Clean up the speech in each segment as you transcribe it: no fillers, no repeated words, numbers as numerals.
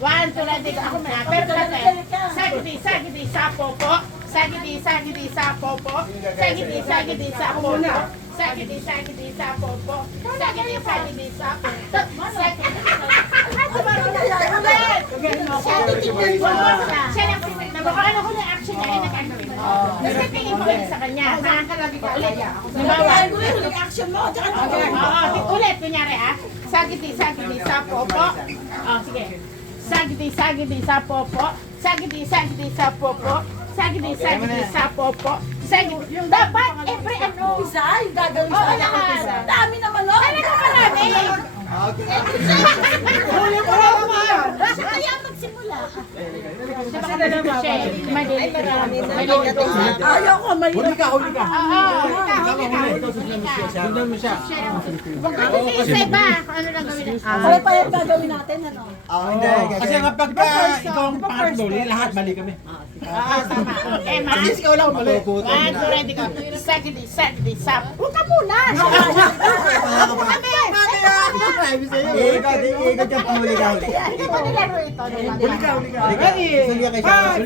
One, two, ready, go. Ako muna. Pero natin. Sagidi, sagidi, sa popo. Sagidi, sagidi, sa popo. Sagidi, sagidi, sa popo. Sagidi, sagidi, sa popo. Sagidi, sagidi, sa popo. Siya titignan ko. Siya lang titignan. Baka ano ko na action niya, yung nag-agawin mo. Tapos titingin ko ulit sa kanya. Saan ka lagi ka ulit? Diba? Action mo, tsaka Oo, ulit. Kunyari ah. Sagidi, sagidi, sa popo. Sige. Sagidi, sagidi, sa popo. Sagidi, sagidi, sa popo. Sagidi, sagidi, sa popo. Sagidi. Dapat every ano. Isa, yung gagawin sa kanya. Dami naman, no? Ano ka marami? Huli mo lang naman. Siya kaya magsimula. Baka na naman siya. May dito. Ayaw ko, may Huli ka, huli ka. Sundan mo siya. Huwag ka kasi iba. Ano lang gawin natin? Ano pa yung gagawin natin, ano? Hindi. Kasi kapag ikaw ang pangatlo, lahat bali kami. Tama. Okay, ma? At least ikaw lang mali. One, two, ready, go. Sagidi, sagidi, sap. Huwag ka muna. Ikaw dyan, huli ka. Hindi ko nilaro ito. Huli ka.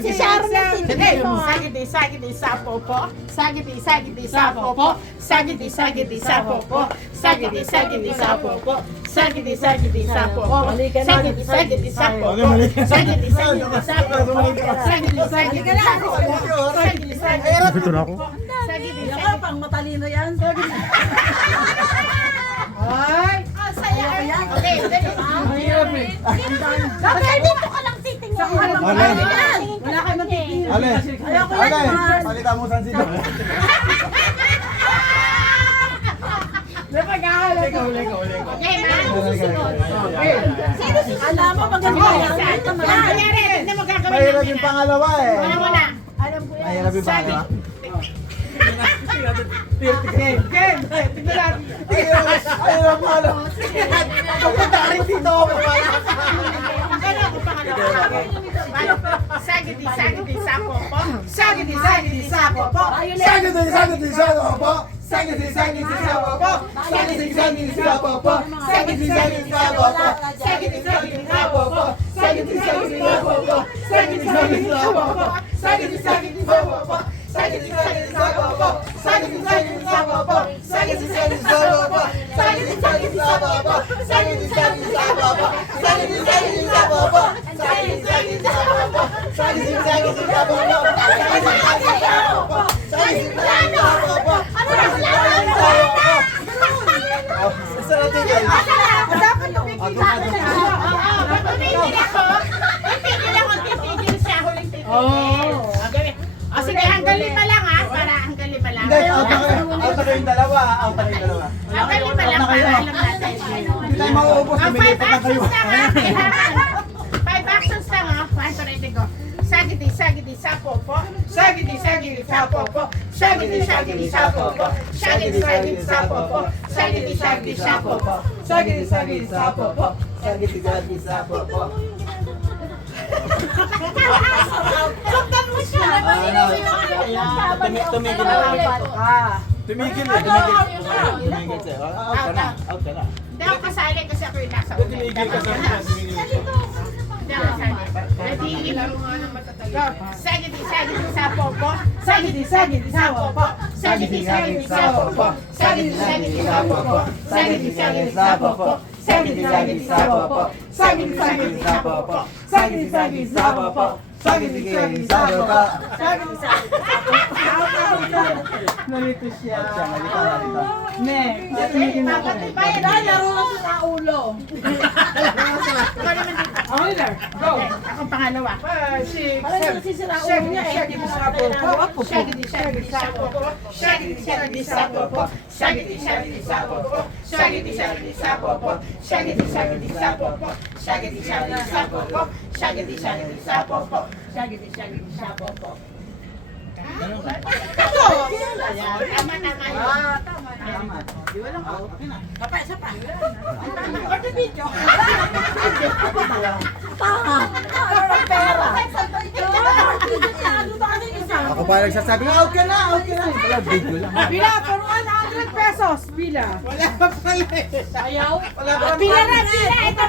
Si Sharon na tinigil mo. Sagidi, sagidi, sa popo. Sagidi, sagidi, sa popo. Sagidi, sagidi, sa popo. Sagidi, sagidi, sa popo. Sagidi, sagidi, sa popo. Sagidi, sagidi, sa popo. Sagidi, sagidi, sa popo. Sagidi, sagidi, sa popo. Sagidi, sagidi. Ito na ako. Sagidi, Yan ka, pang matalino yan. Ay! Ang saya! Okay, dali. Bakit dito ka lang titingnan? Wala. Wala kayo magtitingin. Ale, Ayaw ko yan, man. palitan mo San Siro. Huli ka. Okay, ma? Alam mo, maganda yan. Kunyari, hindi mo gagawin Mahirap namin, yung ah. pangalawa eh. Wala mo na. Mahirap yung pangalawa. Mahirap mo ano. Pupunta ka rin dito. Ano ako pangalawa? Sagidi, sagidi, sa popo. Sagidi, sagidi, sa popo. Sagidi sa popo. Sagidi sa popo. Sagidi sa popo. Sagidi sa popo. Sagidi sa popo. Sagidi sa popo. Sagidi sa popo. Sagidi sa popo. Sagidi sa popo. Sagidi sa popo. Sagidi sa popo. Sagidi sa popo. Sagidi sa popo. Sagidi sa popo. Sagidi sa popo. Sagidi sa popo. Sagidi sa popo. Isa na tingin. Dapat tumigil ako. Titigil ako, titigil siya. Huling titigil. Sige, hanggang lima lang ha. Para hanggang lima lang. Hindi, out na kayong dalawa. Hanggang lima lang para alam natin. Hindi tayo mauubos. Ang May 5 lipat na kayo. actions lang ha. Kailangan. 5 actions lang ha. One, two, ready, go. Sagidi, sagidi, sa popo. Sagidi, sagidi, sa popo. Sagidi, sagidi, sa popo. Sagidi, sagidi, sa popo. Sagidi, sagidi, sa popo. Sagidi sa popo. Sagidi sa popo. Sundan mo siya. Tumigil na lang. Tumigil eh. Tumigil siya. Out ka na. Hindi ako kasali kasi ako yung nasa ulit. Tumigil ka sa tumigil siya. Hindi ako kasali. Ready? Sagidi, sagidi, sa popo. Sagidi, sagidi, sa popo. Sagidi, sagidi, sa popo. Sagidi, sagidi, sa popo. Sagidi, sagidi, sa popo. Sagidi, sagidi, sa popo. Sagidi, sagidi, sa popo. Sagidi, sagidi, sa popo. Sagidi sa popo. Sagidi, Nalito siya. Nalito. Bayan na laro sa ulo. Ako nila. Go. Akong pangalawa. 5, 6, Parang nasisira ulo niya eh. Sagidi, sagidi, sa popo. Sagidi, sagidi, sa popo. Sagidi, sagidi, sa popo. Sagidi, sagidi, sa popo. Sagidi, sagidi, sa popo. Sagidi, sagidi, sa popo. Sagidi, sagidi, sa popo. Sagidi, sagidi, sa popo. Tama, tama yun. Tama. Di wala ka. Okay na. Sapa. Ano video? Tama. Ano ng pera? Ano ba kasi isa? Ako pa nagsasabi, out ka na. Wala, video lang. Bila, pero 100 pesos. Bila. Wala pa pala eh. Ayaw? Wala pa Pila na, pila. Ito,